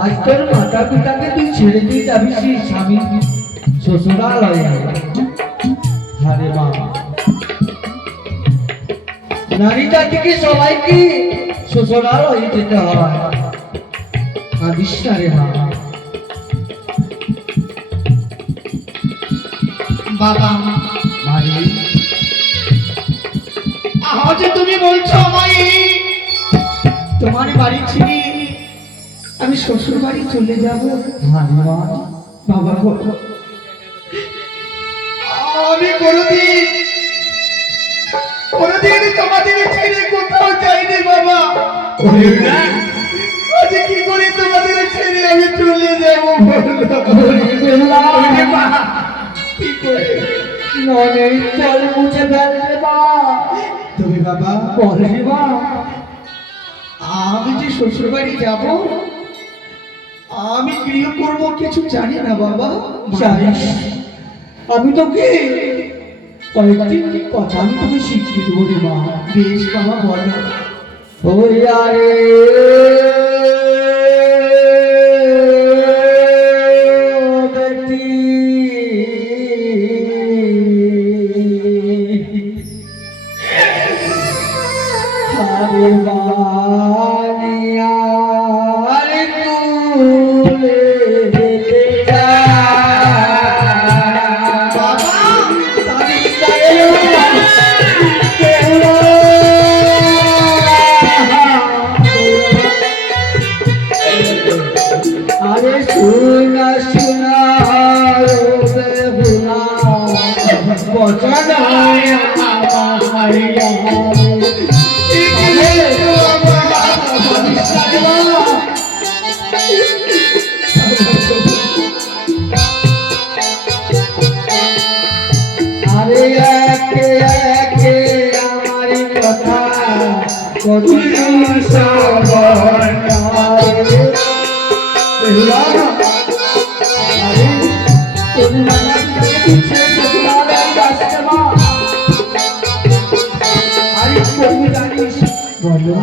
আজ তোর মাতা পিতাকে তুই ছেড়ে দিয়ে যাবি সেই স্বামী শ্বশুরালয়ে। আরে মা, নারী জাতিকে সবাইকে শ্বশুরালয়ে যেতে হয়। কাঁদিস না রে মা। বাবা মারি, আজ তুমি বলছো আমায় তোমার বাড়ি ছিলি আমি শ্বশুর বাড়ি চলে যাব? আরে মা, বাবা গো, আমি কোনোদিন তোমাদের ছেড়ে কোথাও যাইনি বাবা। আজ কি করে তোমাদের ছেড়ে আমি চলে যাবো কি করে? ননের জল মুছে ফেলবে মা। তুমি বাবা বলে মা, আমি যে শ্বশুর বাড়ি যাব আমি গৃহকর্ম কিছু জানি না বাবা। জানিস আমি তোকে কয়েকটি কথা আমি তোকে শিখিয়ে দেবো রে মা। বেশ বাবা বলো। ওই আরে বেটি, আরে বানিয়া আরে তুলে দিতে যা। বাবা আরে শুনা শুনা বেহুলা বচন আরে একে একে আমার কথা কঠিন সবর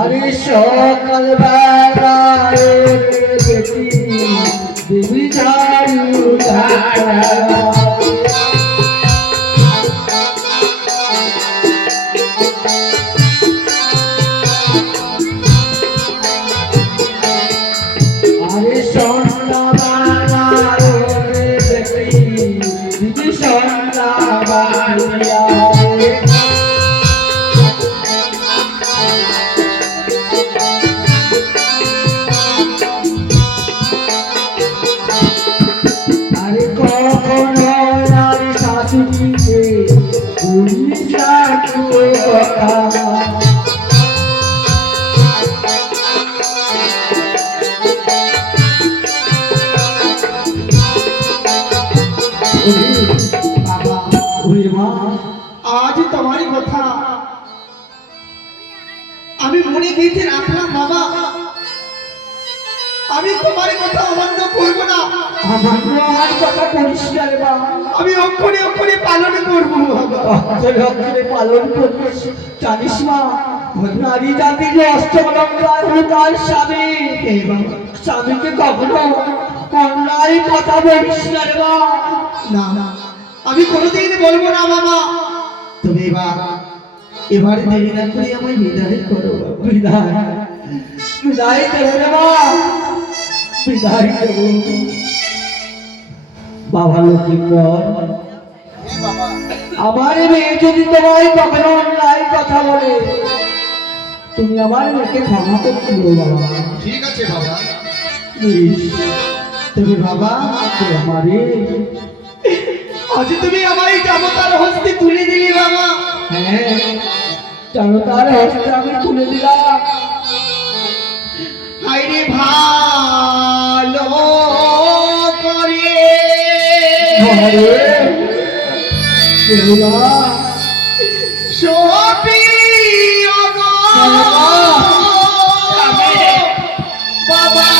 আরে সকাল বেলায় বেটি দেবী ঝাড়ু আরে সন্ধ্যাবেলায় বেটি দিদি সন্ধ্যাবেলা আরে কখনো নারী শাশুড়িকে পুলিশ ডাকবে কথা। বাবা ওরে মা, আজ তোমারই কথা আমি মনে গেঁথে রাখলাম বাবা। আমি তোমার কথা অমান্য করবো না। আমার কথা করিস না রে মা। আমি অক্ষরে অক্ষরে পালন করবো বাবা। অক্ষরে অক্ষরে পালন করিস। জানিস মা, নারী জাতির যে অষ্টমলঙ্কার হলো তার স্বামী। এই বাবা স্বামীকে কখনো অন্যায় কথা বলিস না রে মা। না না আমি কোনোদিন বলবো না বাবা। তুমি এবারে দেরি না করে আমায় বিদায় করো বাবা। বিদায় বিদায় দেবো রে মা, বিদায় দেবো। বাবা লক্ষ্মীন্দর, আমার মেয়ে যদি তোমায় কখনো অন্যায় কথা বলে তুমি আমার মেয়েকে ক্ষমা করে দিও বাবা। ঠিক আছে বাবা। প্লিজ। তুমি বাবা আমারে আজ তুমি আমায় জামতার হস্তে তুলে দিলি বাবা। হ্যাঁ, জানো তার হস্তে আমি তুলে দিলাম। হাইরে ভালো করে আরে বেহুলা, সপি বাবা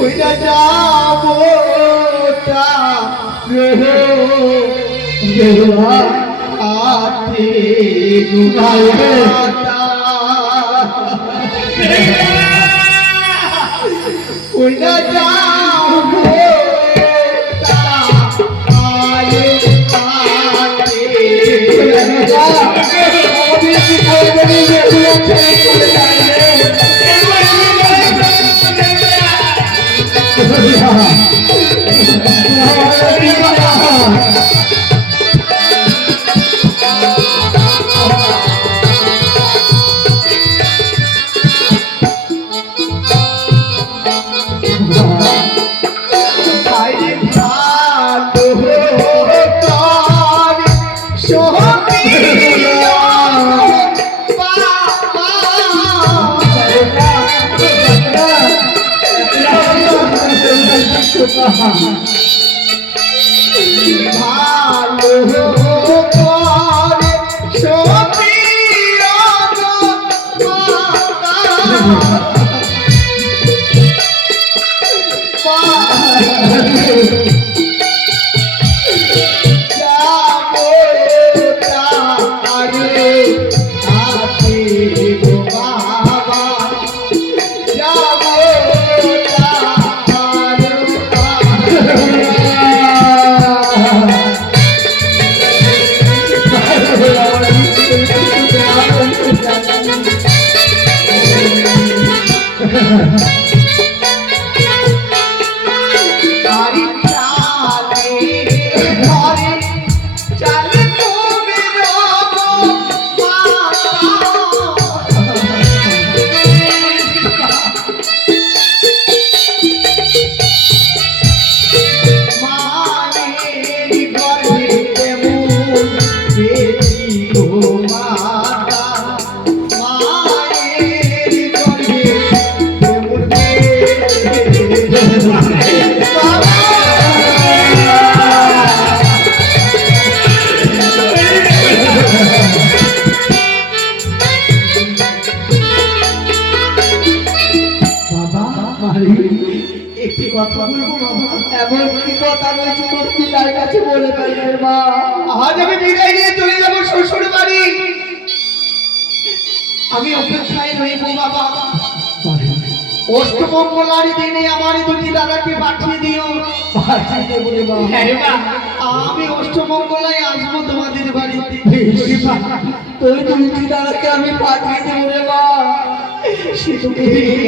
ওইটা যাবো বেহুলা, আর রে মাতা ওই না যাও গো আলে একটি কথা বলবো বাবা এমন কি কথা বলছি তোর পিতার কাছে বলে ফেলবে মা আজ আমি বিদায় নিয়ে চলে যাবো শ্বশুর বাড়ি আমি অপেক্ষায় রইবো বাবা অষ্টমঙ্গলার দিনে আমার দুটি দাদাকে পাঠিয়ে দিও পাঠিয়ে দেবো রে মা আমি অষ্টমঙ্গলায় আসবো তোমাদের বাড়িতে তোর দুটি দাদাকে আমি পাঠিয়ে দেবো রে মা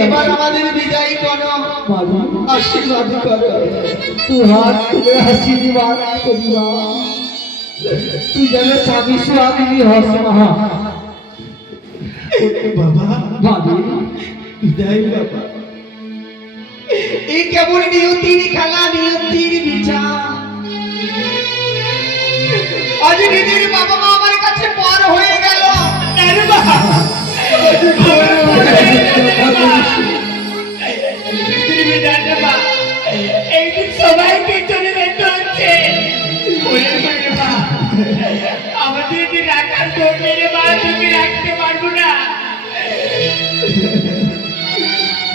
এবার আমাদের বিদায় করো আশীর্বাদ করো তুই হাত তুলে আশীর্বাদ করি মা তুই যেন স্বামী স্বামী হস মা বাবা ভাবি বিদায় বাবা এই কেমন নিয়তির খেলা নিয়তির বিচার আজ নিজের বাবা মা আমার কাছে পর হয়ে গেল এইদিন সবাইকে চলে যেতে হচ্ছে আমাদের যে রাখার দৌড়ে রে মা তোকে রাখতে পারবো না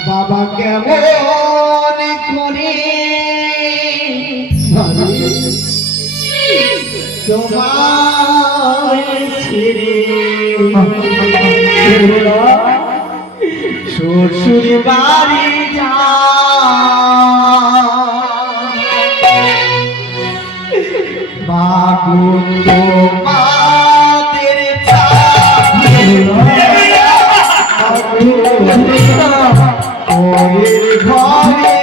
বাবা কেমন করে তোমায় ছেড়ে শ্বশুর বাড়ি যা বাবু তোমাদের ওই ঘরে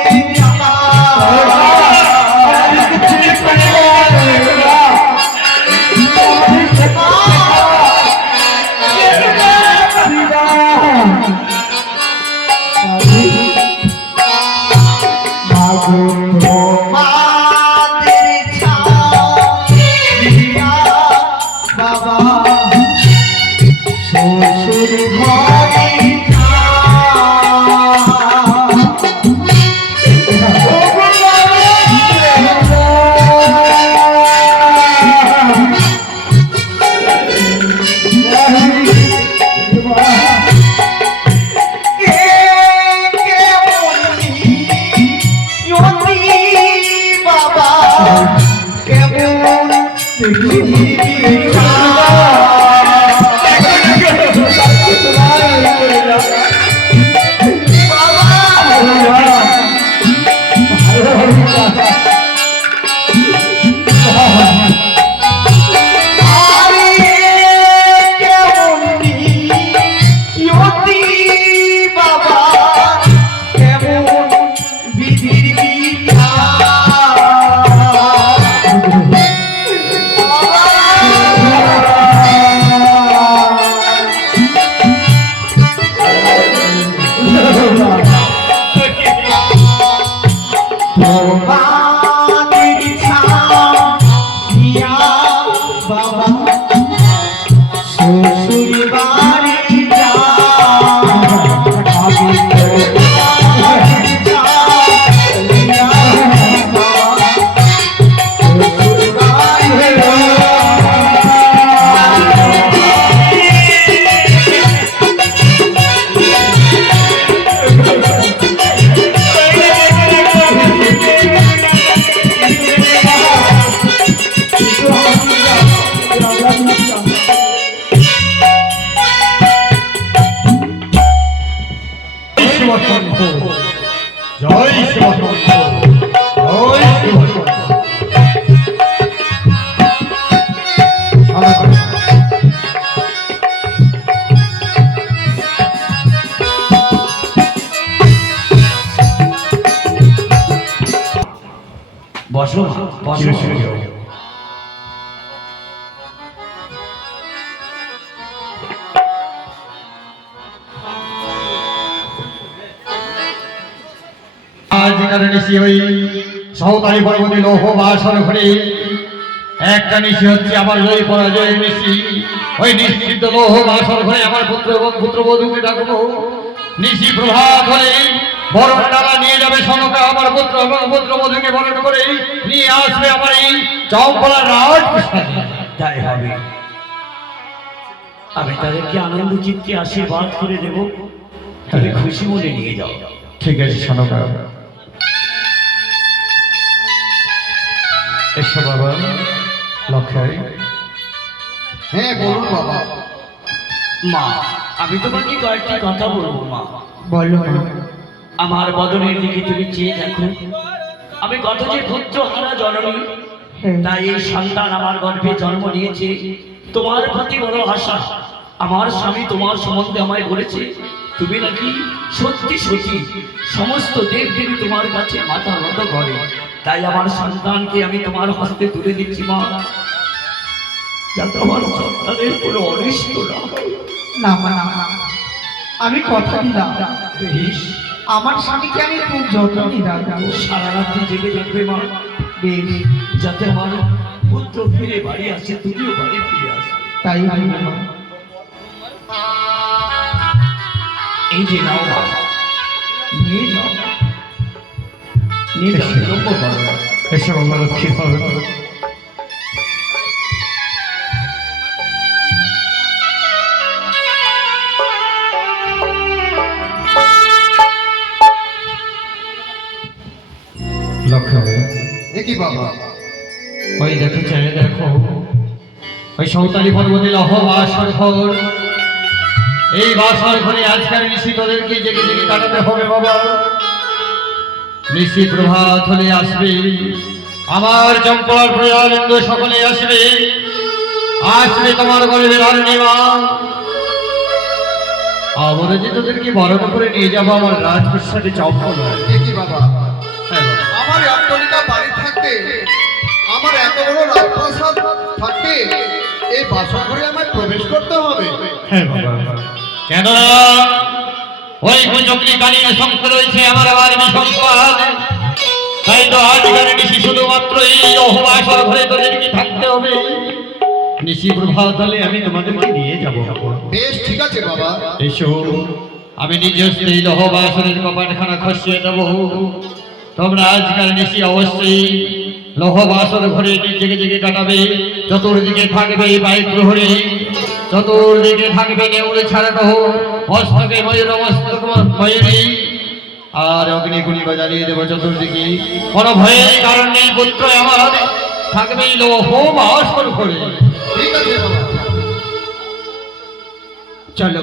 জয় শিব শঙ্কর, জয় শিব শঙ্কর। বসো বসো। আজকাল নিশি ওই সৌতারি পর্বতে লৌহ বাসর ঘরে একটা নিশি হচ্ছে আমার জয় পরাজয়ের নিশি। ওই নিশ্চিত লৌহ বাসর ঘরে আমার পুত্র এবং পুত্রবধূকে ডাকবো। নিশি প্রভাত হলে বরণ ডালা নিয়ে যাবে সনকা আমার পুত্র এবং পুত্রবধূকে বরণ করে নিয়ে আসবে আমার এই চম্পলা রাজপ্রাসাদে। তাই হবে, আমি তাদেরকে আনন্দ চিত্তে আশীর্বাদ করে দেব, তুমি খুশি মনে নিয়ে যাও। ঠিক আছে সনকা। এসো বাবা লক্ষ্মী। হ্যাঁ বলুন বাবা। মা, আমি তোমাকে কয়েকটি কথা বলবো মা। বলো আমার বদনের দিকে তুমি চেয়ে দেখো, আমি কত যে পুত্র হারা জননী, তাই এই সন্তান আমার গর্ভে জন্ম নিয়েছে। তোমার প্রতি বড় আশা, আমার স্বামী তোমার সম্বন্ধে আমায় বলেছে তুমি নাকি সত্যি সত্যি সমস্ত দেব দেবী তোমার কাছে মাথা নত করে। তাই আমার সন্তানকে আমি তোমার হস্তে তুলে দিচ্ছি মা, যাতে আমার সন্তানের কোনো অনিষ্ট না হয়। না মা, না মা, আমি কথা দিলাম বেশ, আমার স্বামীকে আমি খুব যত্নে রাখবো। সারা রাত্রি জেগে দেখবে মা, বেশ, যাতে আমার পুত্র ফিরে বাড়ি আসে, তুমিও বাড়ি ফিরে আসবে। তাই হইল মা। এই যে নাও মা, নিয়ে যাও, নিয়ে যাও, বিলম্ব করো না। এসো বাবা লক্ষ্মী বাবা। লক্ষ্মী দেখি বাবা। ওই দেখো চাই দেখো, ওই সৌতালি পর্বতে লহ বাসর ঘর। এই বাসর ঘরে আজকাল নিশি তোদেরকে জেগে জেগে কাটাতে হবে বাবা। নিশি প্রভাত হলে আসবে আমার চম্পলার প্রজাবৃন্দ সকলে আসবে, আসবে তোমার গর্ভের অরণিমা। আমরা যে তোদেরকে বরণ করে নিয়ে যাবো আমার রাজপ্রাসাদে চম্পলা। দেখি বাবা, হ্যাঁ বাবা। আমার এতটা বাড়ি থাকতে, আমার এত বড় রাজপ্রাসাদ থাকতে, এই বাসা ঘরে আমায় প্রবেশ করতে হবে? হ্যাঁ বাবা। কেন ওই কুচক্রি কালীন সংখ্যা রয়েছে আমার আবার বিসম্পাদ। তাই তো আজকাল নিশি শুধুমাত্র এই অহবাসর ঘরে তোদেরকে থাকতে হবে। নিশি প্রভাত হলে আমি তোমাদেরকে নিয়ে যাব। বেশ, ঠিক আছে বাবা। এসো, আমি নিজে এই লহবাসরের কপাটখানা খসিয়ে দেব। তোমরা আজকাল নিশি অবশ্যই লহবাসর ঘরে জেগে জেগে কাটাবে। চতুর্দিকে থাকবে বাইক প্রহরী, চতুর্দিকে থাকবে নেউলে ছাড়ানো, মস্তকে ময়ূর মস্তক ময়ূরী, আর অগ্নিকুণি জ্বালিয়ে দেবো চতুর্দিকে। কোনো ভয়ের কারণ নেই পুত্র আমার, থাকবে লহবাসর ঘরে। ঠিক আছে বাবা। চলো